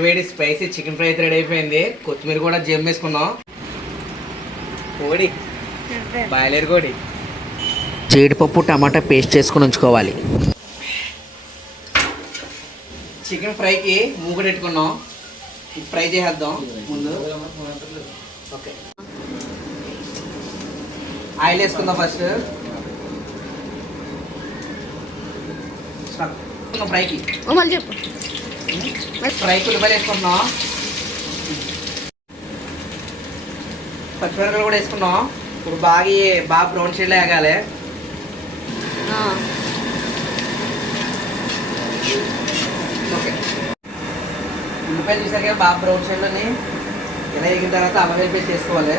వేడి spicy chicken fry అయితే ready అయిపోయింది. కొత్తిమీర కూడా జమ్ వేసుకున్నాం కోడి. బాయిలర్ కోడి. జీడిపప్పు టమాటా పేస్ట్ చేసుకుని ఉంచుకోవాలి. చికెన్ ఫ్రైకి మూగుడు పెట్టుకున్నాం. ఫ్రై చేసేద్దాం. ముందు. ఓకే. ఆయిల్ వేసుకుందాం ఫస్ట్. ఫ్రైకి. చెప్పు. ఫ్రై ఉల్లిపాయలు వేసుకుంటున్నాం పచ్చిమిరపకాయలు కూడా వేసుకున్నాం ఇప్పుడు బాగా బాగా బ్రౌన్ షేడ్లో వేగాలి ఓకే ఉల్లిపాయలు చూసారు కదా బాగా బ్రౌన్ షేడ్లోని ఇలా వేగిన తర్వాత అల్లం వెల్లిపాయ చేసుకోవాలి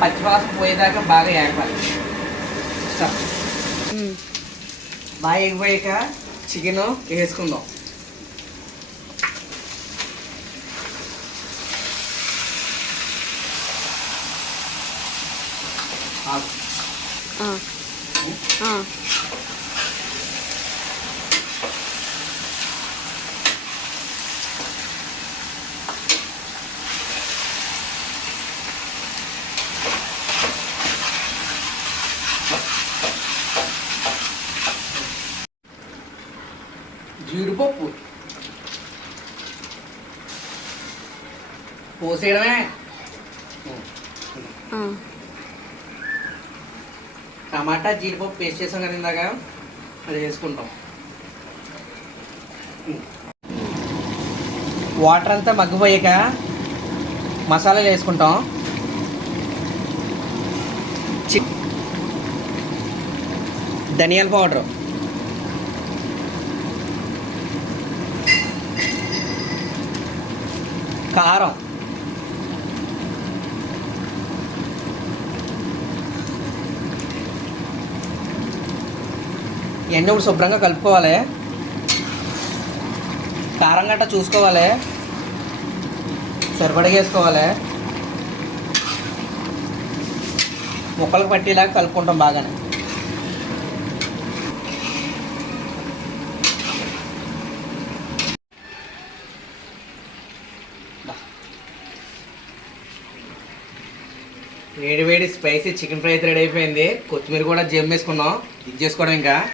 పచ్చివాసన పోయేదాకా బాగా వేగాలి ఉమ్. బాగా ఎగిపోయాక చికెన్ వేసుకుందాం ఆ. జీడిపప్పు. పోసేయడమే. టమాటా జీడిపప్పు పేస్ట్ చేసాం కదా ఇందాక. అది వేసుకుంటాం. వాటర్ అంతా మగ్గిపోయాక మసాలాలు వేసుకుంటాం. ధనియాల పౌడర్. కారం. ఇవన్నీ ఇప్పుడు శుభ్రంగా కలుపుకోవాలి. కారం గట్ట చూసుకోవాలి. సరిపడగా వేసుకోవాలి. ముక్కలకు పట్టేలాగా కలుపుకుంటాం బాగానే. వేడి వేడి స్పైసీ చికెన్ ఫ్రై అయితే రెడీ అయిపోయింది. కొత్తిమీర కూడా జమ్ వేసుకున్నాం. ఇది చేసుకోవడం ఇంకా.